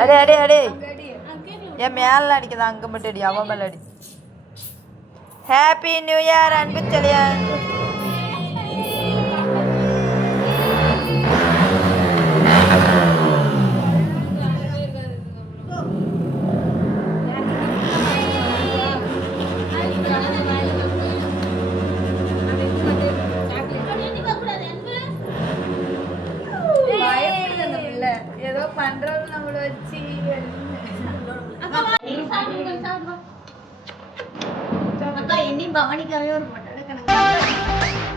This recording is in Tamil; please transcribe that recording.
அடே அடே அடே என் மேல அடிக்குதா அங்க மட்டும் அடி அவன் மேல அடி ஹாப்பி நியூ இயர் அன்பு செலியன் ஏதோ பண்றது நம்மள வச்சு இனி பவனிக்காவே ஒரு மட்டை